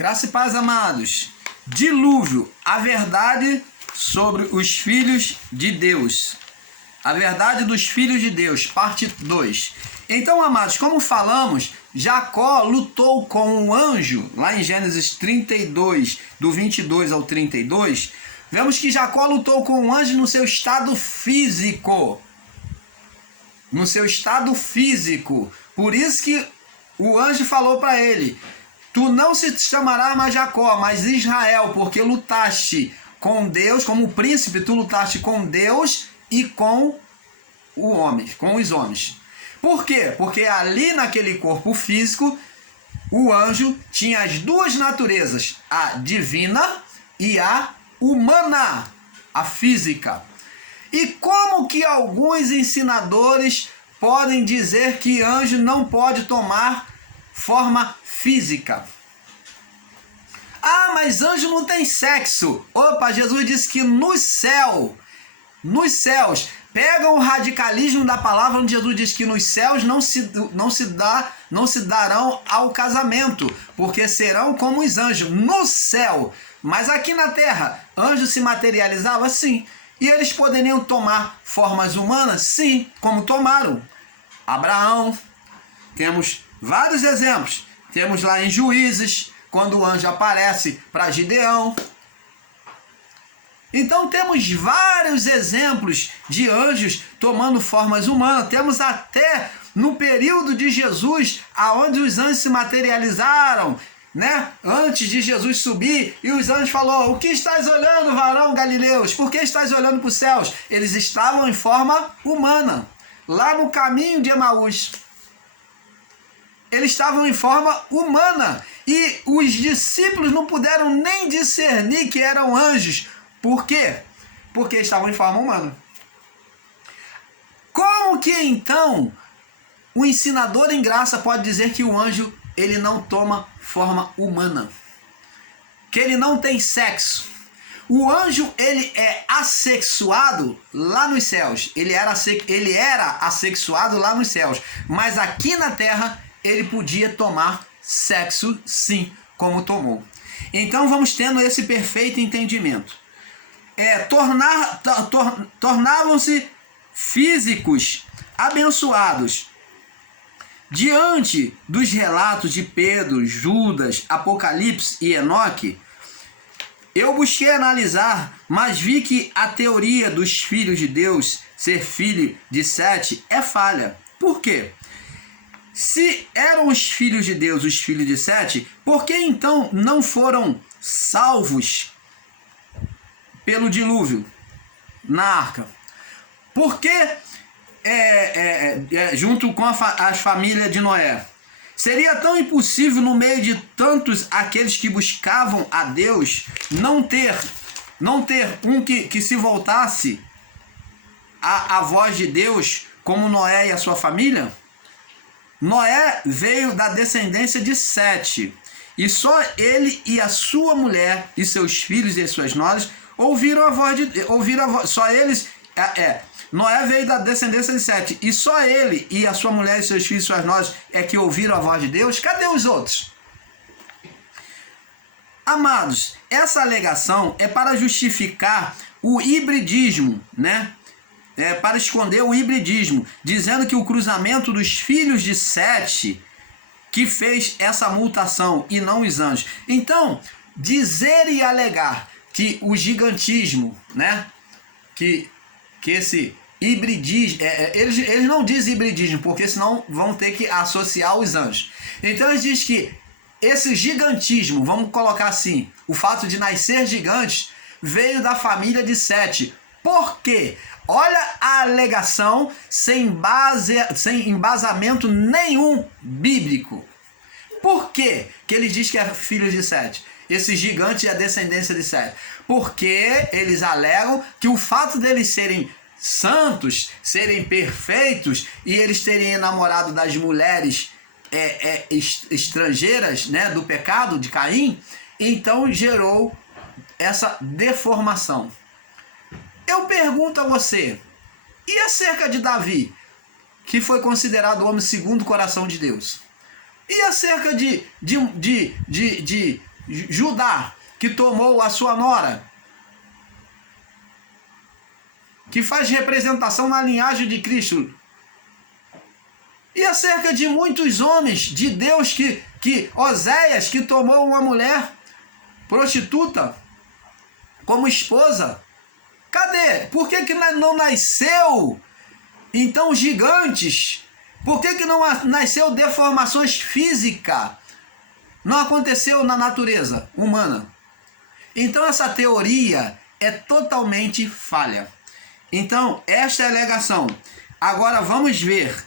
Graça e paz, amados. Dilúvio, a verdade sobre os filhos de Deus. A verdade dos filhos de Deus, parte 2. Então, amados, como falamos, Jacó lutou com um anjo, lá em Gênesis 32, do 22 ao 32. Vemos que Jacó lutou com um anjo no seu estado físico. No seu estado físico. Por isso que o anjo falou para ele: tu não se chamarás mais Jacó, mas Israel, porque lutaste com Deus, como príncipe, tu lutaste com Deus e com o homem, com os homens. Por quê? Porque ali naquele corpo físico, o anjo tinha as duas naturezas, a divina e a humana, a física. E como que alguns ensinadores podem dizer que anjo não pode tomar forma física? Ah, mas anjo não tem sexo. Opa, Jesus disse que nos céus, pega o radicalismo da palavra, onde Jesus diz que nos céus não se darão ao casamento, porque serão como os anjos no céu. Mas aqui na terra, anjos se materializavam? Sim. E eles poderiam tomar formas humanas? Sim, como tomaram. Abraão, temos vários exemplos. Temos lá em Juízes, quando o anjo aparece para Gideão. Então temos vários exemplos de anjos tomando formas humanas. Temos até no período de Jesus, aonde os anjos se materializaram, né? Antes de Jesus subir, e os anjos falaram: o que estás olhando, varão Galileus? Por que estás olhando para os céus? Eles estavam em forma humana, lá no caminho de Emaús. Eles estavam em forma humana, e os discípulos não puderam nem discernir que eram anjos. Por quê? Porque estavam em forma humana. Como que então o ensinador em graça pode dizer que o anjo ele não toma forma humana? Que ele não tem sexo? O anjo ele é assexuado lá nos céus. Ele era assexuado lá nos céus. Mas aqui na terra ele podia tomar sexo sim, como tomou. Então vamos tendo esse perfeito entendimento. Tornavam-se físicos abençoados. Diante dos relatos de Pedro, Judas, Apocalipse e Enoque, eu busquei analisar, mas vi que a teoria dos filhos de Deus ser filho de Sete é falha. Por quê? Se eram os filhos de Deus os filhos de Sete, por que então não foram salvos pelo dilúvio na arca? Porque junto com as famílias de Noé, seria tão impossível no meio de tantos aqueles que buscavam a Deus não ter um que se voltasse à voz de Deus, como Noé e a sua família? Noé veio da descendência de Sete, e só ele e a sua mulher e seus filhos e as suas nozes ouviram a voz de Deus. Só eles. Noé veio da descendência de Sete, e só ele e a sua mulher e seus filhos e suas nozes é que ouviram a voz de Deus. Cadê os outros? Amados, essa alegação é para justificar o hibridismo, né? Para esconder o hibridismo, dizendo que o cruzamento dos filhos de Sete que fez essa mutação e não os anjos. Então, dizer e alegar que o gigantismo, né? Que esse hibridismo, eles não dizem hibridismo, porque senão vão ter que associar os anjos. Então eles dizem que esse gigantismo, vamos colocar assim, o fato de nascer gigantes, veio da família de Sete. Por quê? Olha a alegação sem embasamento nenhum bíblico. Por quê que ele diz que é filho de Sete? Esse gigante é a descendência de Sete. Porque eles alegam que o fato deles serem santos, serem perfeitos, e eles terem enamorado das mulheres estrangeiras, né, do pecado de Caim, então gerou essa deformação. Eu pergunto a você, e acerca de Davi, que foi considerado o homem segundo o coração de Deus? E acerca Judá, que tomou a sua nora, que faz representação na linhagem de Cristo. E acerca de muitos homens de Deus que Oséias, que tomou uma mulher prostituta como esposa. Cadê? Por que não nasceu, então, gigantes? Por que não nasceu deformações físicas? Não aconteceu na natureza humana. Então essa teoria é totalmente falha. Então, esta é a alegação. Agora vamos ver.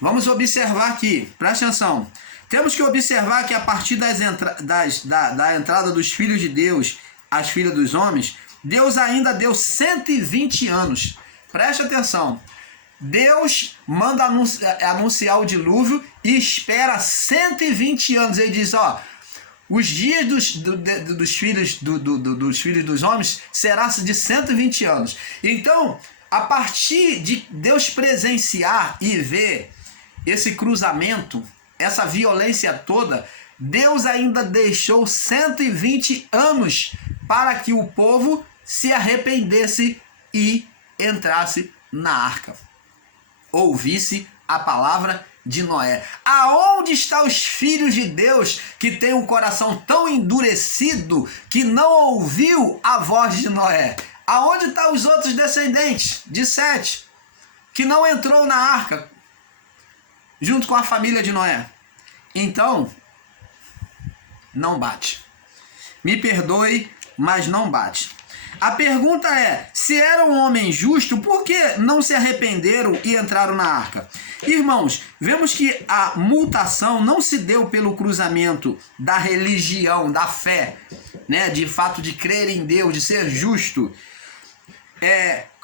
Vamos observar aqui. Presta atenção. Temos que observar que a partir da entrada dos filhos de Deus, as filhas dos homens, Deus ainda deu 120 anos. Presta atenção. Deus manda anunciar o dilúvio e espera 120 anos. Ele diz, ó, os dias dos filhos dos homens será de 120 anos. Então, a partir de Deus presenciar e ver esse cruzamento, essa violência toda, Deus ainda deixou 120 anos para que o povo se arrependesse e entrasse na arca. Ouvisse a palavra de Noé. Aonde estão os filhos de Deus que têm um coração tão endurecido que não ouviu a voz de Noé? Aonde estão os outros descendentes de Sete que não entrou na arca junto com a família de Noé? Então, não bate. Me perdoe, mas não bate. A pergunta é, se era um homem justo, por que não se arrependeram e entraram na arca? Irmãos, vemos que a mutação não se deu pelo cruzamento da religião, da fé, né, de fato de crer em Deus, de ser justo,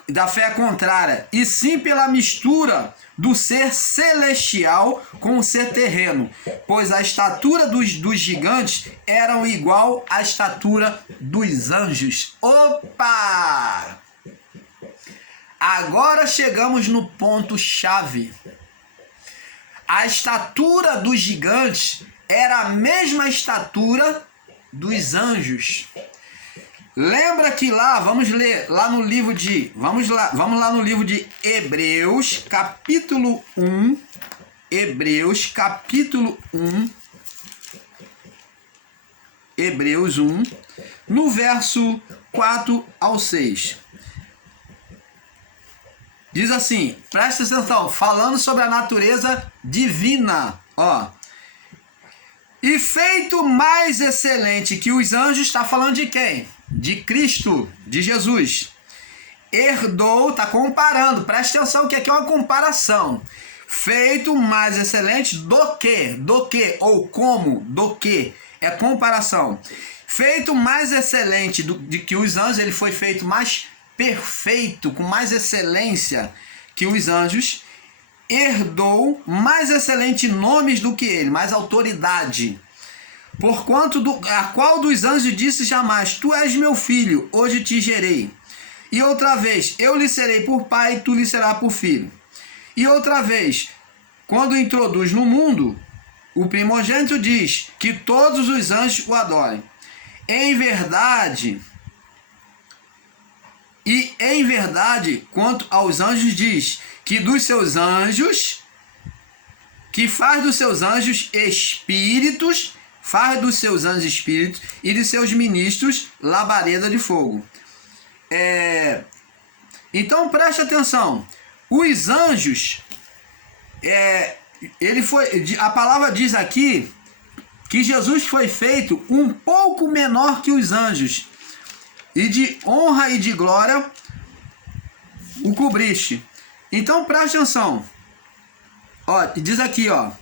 da fé contrária, e sim pela mistura do ser celestial com o ser terreno, pois a estatura dos gigantes era igual à estatura dos anjos. Opa! Agora chegamos no ponto-chave. A estatura dos gigantes era a mesma estatura dos anjos. Lembra que lá, vamos ler lá no livro de, vamos lá no livro de Hebreus, capítulo 1, Hebreus, capítulo 1, Hebreus 1, no verso 4 ao 6. Diz assim, presta atenção, falando sobre a natureza divina, ó. E feito mais excelente que os anjos, está falando de quem? De Cristo, de Jesus. Herdou, está comparando, presta atenção que aqui é uma comparação. Feito mais excelente do que, ou como, do que, é comparação. Feito mais excelente de que os anjos, ele foi feito mais perfeito, com mais excelência que os anjos, herdou mais excelente nomes do que ele, mais autoridade. Porquanto a qual dos anjos disse jamais, tu és meu filho, hoje te gerei. E outra vez, eu lhe serei por pai, tu lhe serás por filho. E outra vez, quando introduz no mundo, o primogênito diz que todos os anjos o adorem. Em verdade, quanto aos anjos diz que dos seus anjos, que faz dos seus anjos espíritos, e de seus ministros labareda de fogo. Então preste atenção, os anjos, a palavra diz aqui que Jesus foi feito um pouco menor que os anjos, e de honra e de glória o cobriste. Então preste atenção, ó, diz aqui, ó,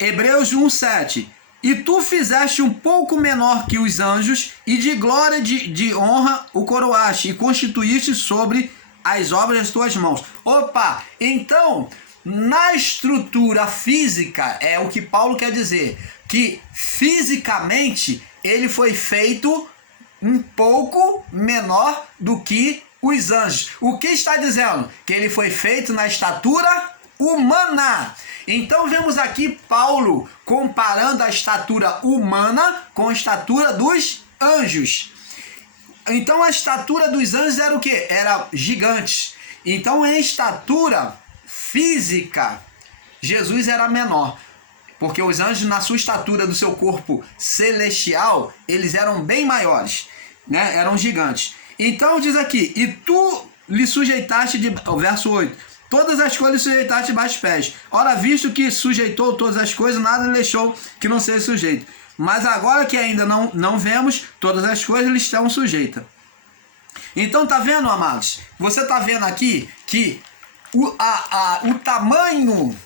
Hebreus 1:7. E tu fizeste um pouco menor que os anjos, e de glória de honra o coroaste, e constituíste sobre as obras das tuas mãos. Opa! Então, na estrutura física, é o que Paulo quer dizer, que fisicamente ele foi feito um pouco menor do que os anjos. O que está dizendo? Que ele foi feito na estatura humana. Então vemos aqui Paulo comparando a estatura humana com a estatura dos anjos. Então a estatura dos anjos era o quê? Era gigante. Então em estatura física, Jesus era menor. Porque os anjos, na sua estatura do seu corpo celestial, eles eram bem maiores, né? Eram gigantes. Então diz aqui, e tu lhe sujeitaste, o verso 8, todas as coisas lhe sujeitaste debaixo dos pés. Ora, visto que sujeitou todas as coisas, nada lhe deixou que não seja sujeito. Mas agora que ainda não vemos, todas as coisas lhe estão sujeitas. Então tá vendo, amados? Você tá vendo aqui que o tamanho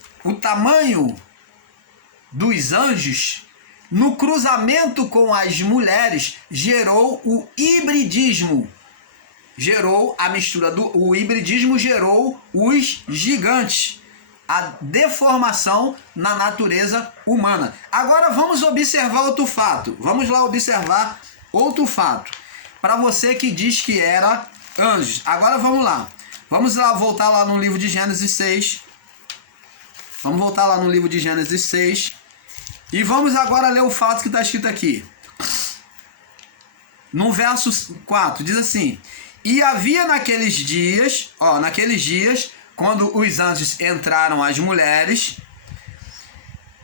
dos anjos, no cruzamento com as mulheres, gerou o hibridismo. Gerou a mistura o hibridismo gerou os gigantes. A deformação na natureza humana. Agora vamos observar outro fato. Vamos lá observar outro fato. Para você que diz que era anjos. Agora vamos lá. Vamos lá voltar lá no livro de Gênesis 6. Vamos voltar lá no livro de Gênesis 6. E vamos agora ler o fato que está escrito aqui. No verso 4, diz assim: e havia naqueles dias, quando os anjos entraram as mulheres,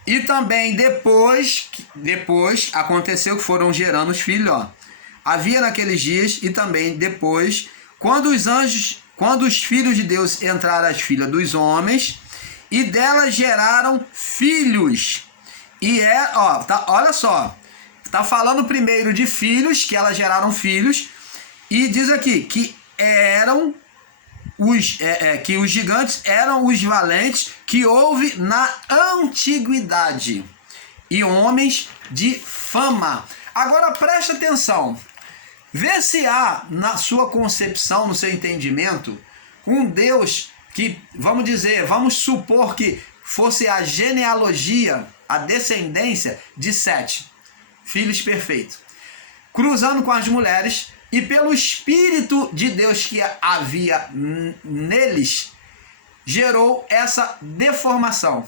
e também depois aconteceu que foram gerando os filhos, havia naqueles dias e também depois, quando os filhos de Deus entraram as filhas dos homens, e delas geraram filhos. E olha só, tá falando primeiro de filhos, que elas geraram filhos, e diz aqui que eram que os gigantes eram os valentes que houve na antiguidade, e homens de fama. Agora preste atenção, vê se há na sua concepção, no seu entendimento, um Deus que, vamos supor que fosse a genealogia, a descendência de Sete, filhos perfeitos, cruzando com as mulheres, e pelo Espírito de Deus que havia neles, gerou essa deformação.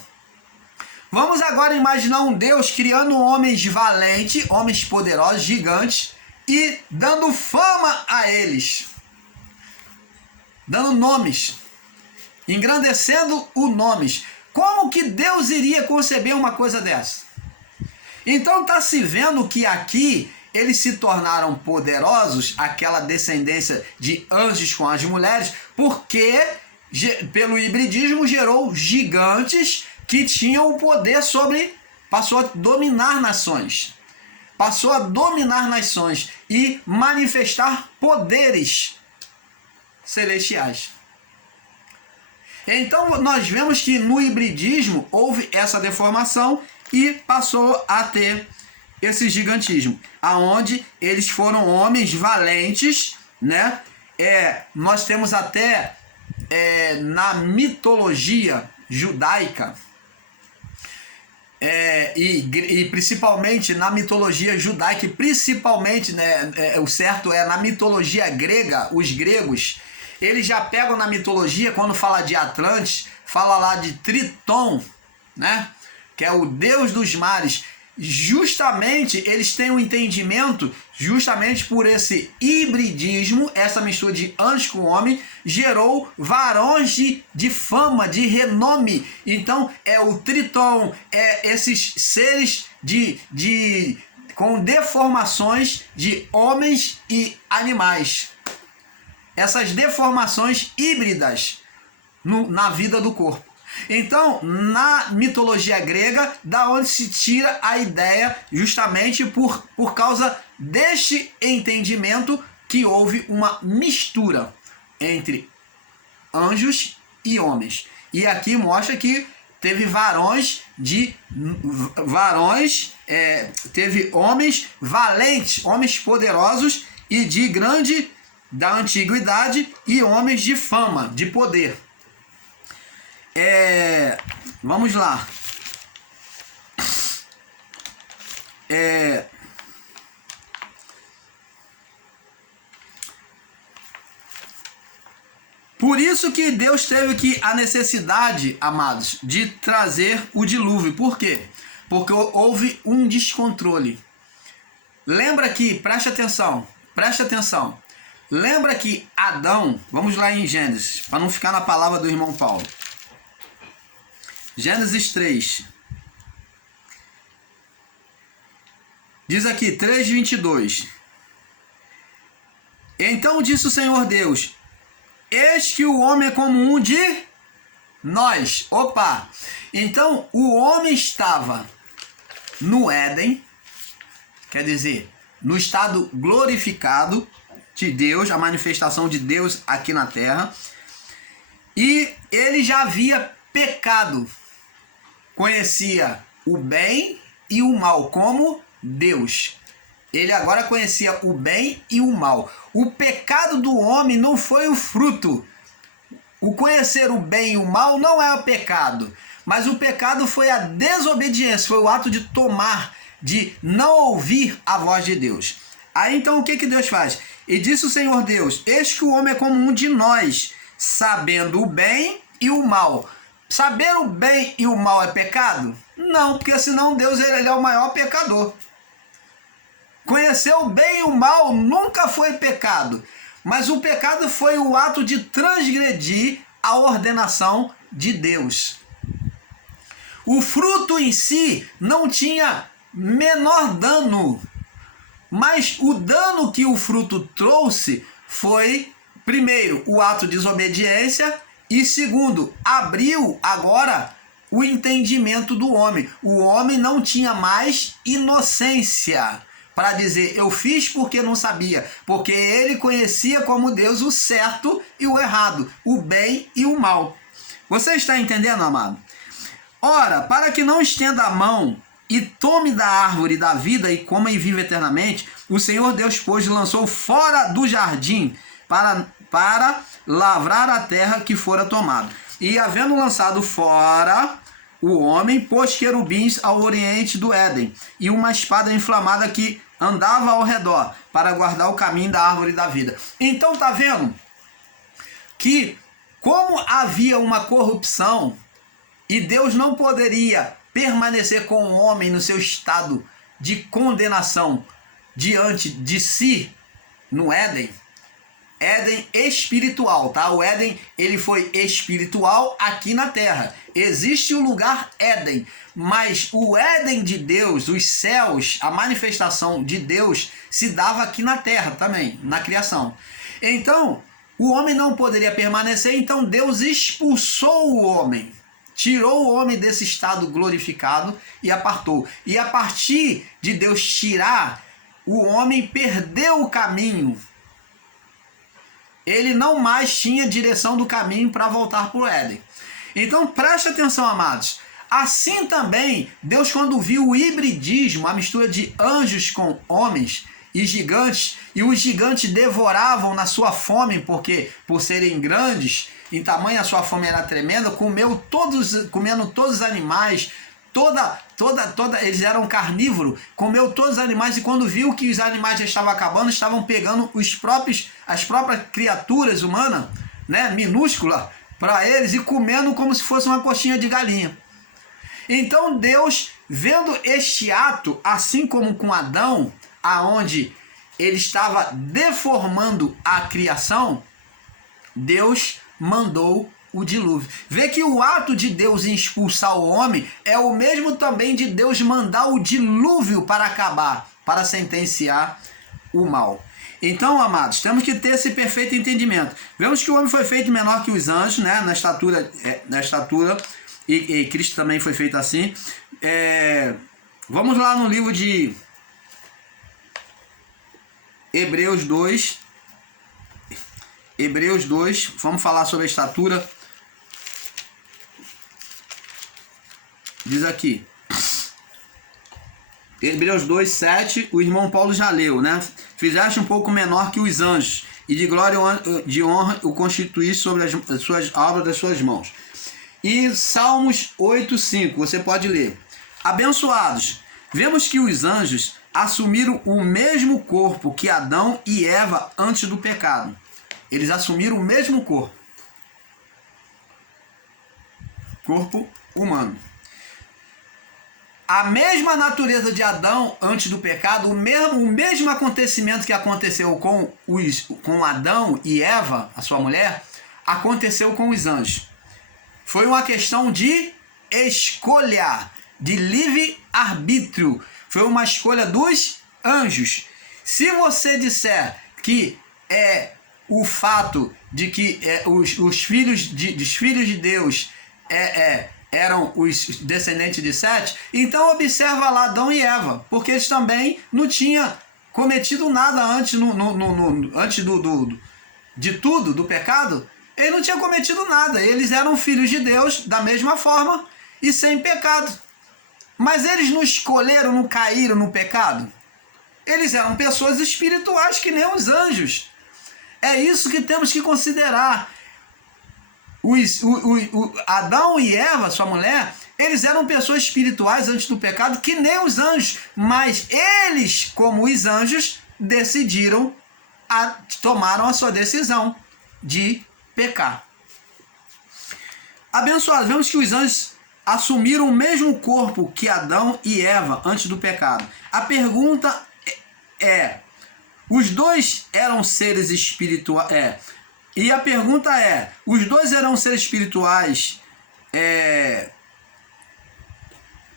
Vamos agora imaginar um Deus criando homens valentes, homens poderosos, gigantes, e dando fama a eles, dando nomes, engrandecendo os nomes. Como que Deus iria conceber uma coisa dessa? Então está se vendo que aqui eles se tornaram poderosos, aquela descendência de anjos com as mulheres, porque pelo hibridismo gerou gigantes que tinham o poder passou a dominar nações. Passou a dominar nações e manifestar poderes celestiais. Então nós vemos que no hibridismo houve essa deformação e passou a ter esse gigantismo, aonde eles foram homens valentes, né? Nós temos até na mitologia judaica, e principalmente na mitologia judaica, e principalmente, né, o certo é na mitologia grega, os gregos, eles já pegam na mitologia, quando fala de Atlantes, fala lá de Triton, né? Que é o deus dos mares. Justamente eles têm um entendimento, justamente por esse hibridismo, essa mistura de anjos com homem, gerou varões de fama, de renome. Então o Triton, esses seres com deformações de homens e animais. Essas deformações híbridas na vida do corpo. Então, na mitologia grega, da onde se tira a ideia, justamente por causa deste entendimento, que houve uma mistura entre anjos e homens. E aqui mostra que teve teve homens valentes, homens poderosos e de grande da antiguidade, e homens de fama, de poder. Vamos lá. Por isso que Deus teve a necessidade, amados, de trazer o dilúvio. Por quê? Porque houve um descontrole. Lembra que, preste atenção. Lembra que Adão, vamos lá em Gênesis, para não ficar na palavra do irmão Paulo. Gênesis 3. Diz aqui, 3:22. Então disse o Senhor Deus: eis que o homem é como um de nós. Opa! Então o homem estava no Éden, quer dizer, no estado glorificado de Deus, a manifestação de Deus aqui na terra, e ele já havia pecado, conhecia o bem e o mal como Deus. Ele agora conhecia o bem e o mal. O pecado do homem não foi o fruto. O conhecer o bem e o mal não é o pecado, mas o pecado foi a desobediência, foi o ato de tomar, de não ouvir a voz de Deus. Aí então o que Deus faz? E disse o Senhor Deus: eis que o homem é como um de nós, sabendo o bem e o mal. Saber o bem e o mal é pecado? Não, porque senão Deus ele é o maior pecador. Conhecer o bem e o mal nunca foi pecado, mas o pecado foi o ato de transgredir a ordenação de Deus. O fruto em si não tinha menor dano, mas o dano que o fruto trouxe foi, primeiro, o ato de desobediência e, segundo, abriu agora o entendimento do homem. O homem não tinha mais inocência para dizer eu fiz porque não sabia, porque ele conhecia como Deus o certo e o errado, o bem e o mal. Você está entendendo, amado? Ora, para que não estenda a mão e tome da árvore da vida e coma e viva eternamente, o Senhor Deus, pois, lançou fora do jardim para lavrar a terra que fora tomada. E havendo lançado fora o homem, pôs querubins ao oriente do Éden e uma espada inflamada que andava ao redor para guardar o caminho da árvore da vida. Então tá vendo que como havia uma corrupção e Deus não poderia permanecer com o homem no seu estado de condenação diante de si no Éden, Éden espiritual, tá? O Éden, ele foi espiritual aqui na terra. Existe o lugar Éden, mas o Éden de Deus, os céus, a manifestação de Deus se dava aqui na terra também, na criação. Então, o homem não poderia permanecer, então Deus expulsou o homem. Tirou o homem desse estado glorificado e apartou. E a partir de Deus tirar, o homem perdeu o caminho. Ele não mais tinha direção do caminho para voltar para o Éden. Então preste atenção, amados. Assim também, Deus, quando viu o hibridismo, a mistura de anjos com homens e os gigantes devoravam na sua fome, porque por serem grandes, em tamanho a sua fome era tremenda, comendo todos os animais, eles eram carnívoros, comeu todos os animais, e quando viu que os animais já estavam acabando, estavam pegando as próprias criaturas humanas, né, minúscula, para eles, e comendo como se fosse uma coxinha de galinha. Então Deus, vendo este ato, assim como com Adão, aonde ele estava deformando a criação, Deus mandou o dilúvio. Vê que o ato de Deus em expulsar o homem é o mesmo também de Deus mandar o dilúvio para acabar, para sentenciar o mal. Então, amados, temos que ter esse perfeito entendimento. Vemos que o homem foi feito menor que os anjos, né, na estatura, e Cristo também foi feito assim. Vamos lá no livro de Hebreus 2, vamos falar sobre a estatura. Diz aqui, Hebreus 2, 7, o irmão Paulo já leu, né? Fizeste um pouco menor que os anjos, e de glória e de honra o constituíste sobre as suas obras das suas mãos. E Salmos 8, 5, você pode ler. Abençoados, vemos que os anjos assumiram o mesmo corpo que Adão e Eva antes do pecado. Eles assumiram o mesmo corpo. corpo humano. A mesma natureza de Adão antes do pecado, o mesmo acontecimento que aconteceu com Adão e Eva, a sua mulher, aconteceu com os anjos. Foi uma questão de escolha, de livre-arbítrio. Foi uma escolha dos anjos. Se você disser que é o fato de que os filhos de Deus eram os descendentes de Sete, então observa lá Adão e Eva, porque eles também não tinham cometido nada antes, antes de tudo, do pecado. Eles não tinham cometido nada, eles eram filhos de Deus da mesma forma e sem pecado. Mas eles não escolheram, não caíram no pecado. Eles eram pessoas espirituais que nem os anjos. É isso que temos que considerar. Adão e Eva, sua mulher, eles eram pessoas espirituais antes do pecado que nem os anjos. Mas eles, como os anjos, tomaram a sua decisão de pecar. Abençoados, vemos que os anjos assumiram o mesmo corpo que Adão e Eva antes do pecado. A pergunta os dois eram seres espirituais. E a pergunta é: os dois eram seres espirituais?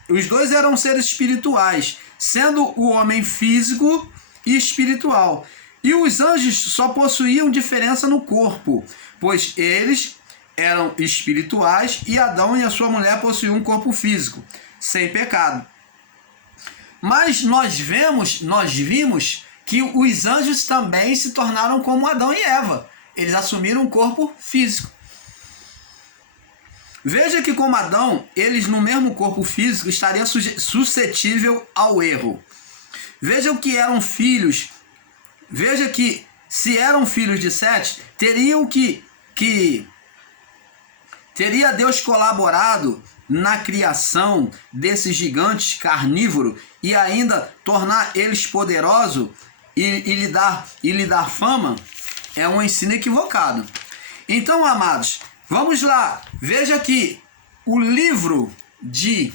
Os dois eram seres espirituais, sendo o homem físico e espiritual. E os anjos só possuíam diferença no corpo, pois eles eram espirituais e Adão e a sua mulher possuíam um corpo físico, sem pecado. Mas nós vimos que os anjos também se tornaram como Adão e Eva. Eles assumiram um corpo físico. Veja que como Adão, eles no mesmo corpo físico estariam suscetível ao erro. Veja que eram filhos. Veja que se eram filhos de Sete, teria Deus colaborado na criação desses gigantes carnívoros e ainda tornar eles poderosos e lhe dar fama? É um ensino equivocado. Então, amados, vamos lá. Veja que o livro de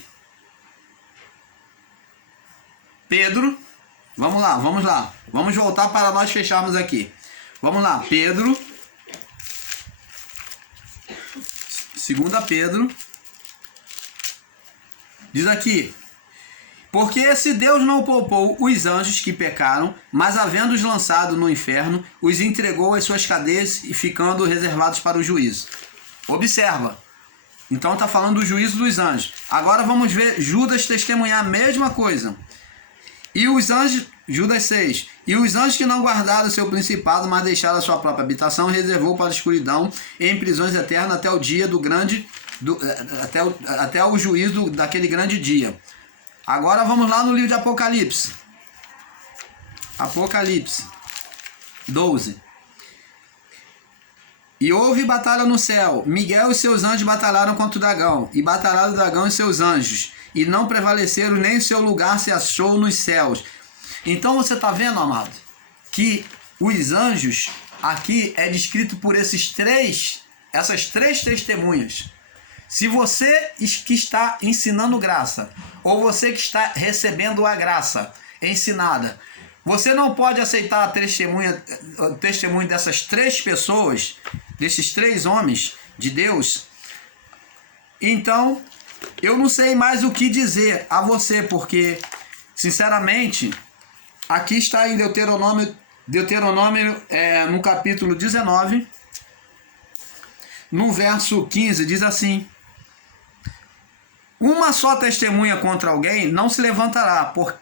Pedro, vamos lá. Vamos voltar para nós fecharmos aqui. Vamos lá, Pedro. 2 Pedro. Diz aqui: porque se Deus não poupou os anjos que pecaram, mas havendo-os lançado no inferno, os entregou às suas cadeias e ficando reservados para o juízo. Observa. Então está falando do juízo dos anjos. Agora vamos ver Judas testemunhar a mesma coisa. E os anjos, Judas 6, e os anjos que não guardaram o seu principado, mas deixaram a sua própria habitação, reservou para a escuridão em prisões eternas até o dia até o juízo daquele grande dia. Agora vamos lá no livro de Apocalipse. Apocalipse 12. E houve batalha no céu. Miguel e seus anjos batalharam contra o dragão. E batalharam o dragão e seus anjos. E não prevaleceram, nem o seu lugar se achou nos céus. Então você está vendo, amado, que os anjos aqui é descrito por essas três testemunhas. Se você que está ensinando graça, ou você que está recebendo a graça ensinada, você não pode aceitar o testemunho dessas três pessoas, desses três homens de Deus, então eu não sei mais o que dizer a você, porque, sinceramente, aqui está em Deuteronômio no capítulo 19, no verso 15, diz assim: uma só testemunha contra alguém não se levantará por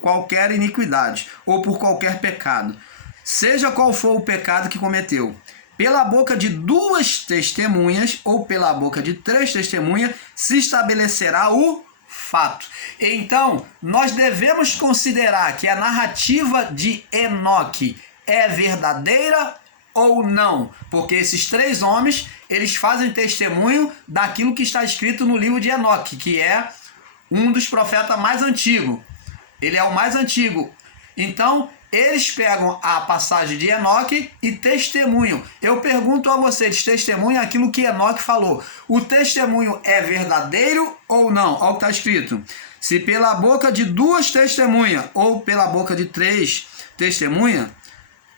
qualquer iniquidade ou por qualquer pecado, seja qual for o pecado que cometeu. Pela boca de 2 testemunhas ou pela boca de 3 testemunhas se estabelecerá o fato. Então, nós devemos considerar que a narrativa de Enoque é verdadeira ou não, porque esses 3 homens, eles fazem testemunho daquilo que está escrito no livro de Enoque, que é um dos profetas mais antigos. Ele é o mais antigo. Então, eles pegam a passagem de Enoque e testemunham. Eu pergunto a vocês, testemunham aquilo que Enoque falou. O testemunho é verdadeiro ou não? Olha o que está escrito. Se pela boca de 2 testemunhas ou pela boca de 3 testemunhas,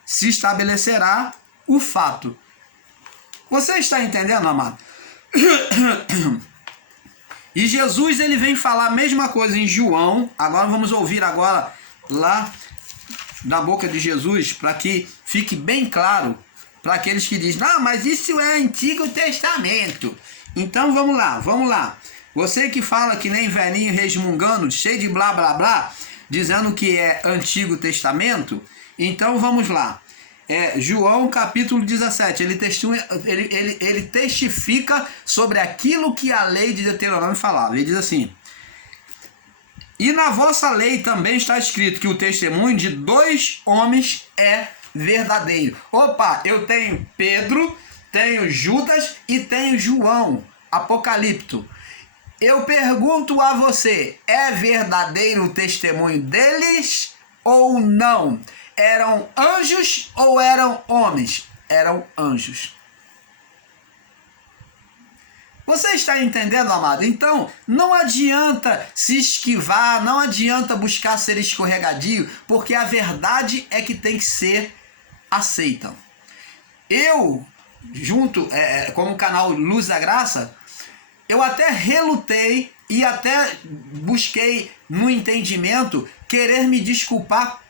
se estabelecerá o fato. Você está entendendo, amado? E Jesus, ele vem falar a mesma coisa em João. Agora vamos ouvir agora lá da boca de Jesus, para que fique bem claro para aqueles que dizem, não, mas isso é Antigo Testamento. Então vamos lá. Você que fala que nem velhinho resmungando, cheio de blá blá blá, dizendo que é Antigo Testamento, então vamos lá. João capítulo 17, ele testifica sobre aquilo que a lei de Deuteronômio falava. Ele diz assim: e na vossa lei também está escrito que o testemunho de 2 homens é verdadeiro. Opa, eu tenho Pedro, tenho Judas e tenho João, Apocalipto. Eu pergunto a você, é verdadeiro o testemunho deles ou não? Eram anjos ou eram homens? Eram anjos. Você está entendendo, amado? Então, não adianta se esquivar, não adianta buscar ser escorregadio, porque a verdade é que tem que ser aceita. Eu, junto com o canal Luz da Graça, eu até relutei e até busquei no entendimento querer me desculpar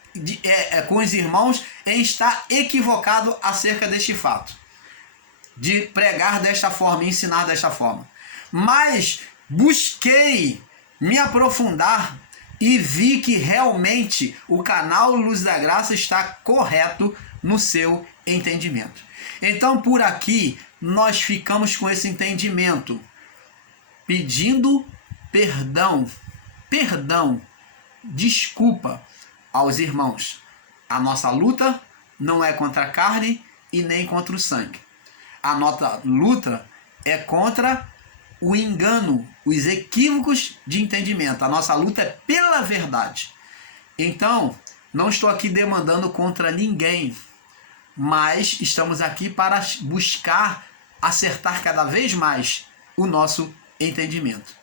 com os irmãos em estar equivocado acerca deste fato, de pregar desta forma, ensinar desta forma. Mas busquei me aprofundar e vi que realmente o canal Luz da Graça está correto no seu entendimento. Então, por aqui, nós ficamos com esse entendimento, pedindo perdão, desculpa aos irmãos. A nossa luta não é contra a carne e nem contra o sangue. A nossa luta é contra o engano, os equívocos de entendimento. A nossa luta é pela verdade. Então, não estou aqui demandando contra ninguém, mas estamos aqui para buscar acertar cada vez mais o nosso entendimento.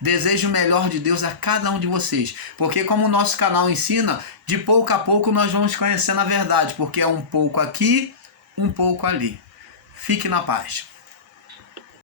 Desejo o melhor de Deus a cada um de vocês, porque como o nosso canal ensina, de pouco a pouco nós vamos conhecendo a verdade, porque é um pouco aqui, um pouco ali. Fique na paz.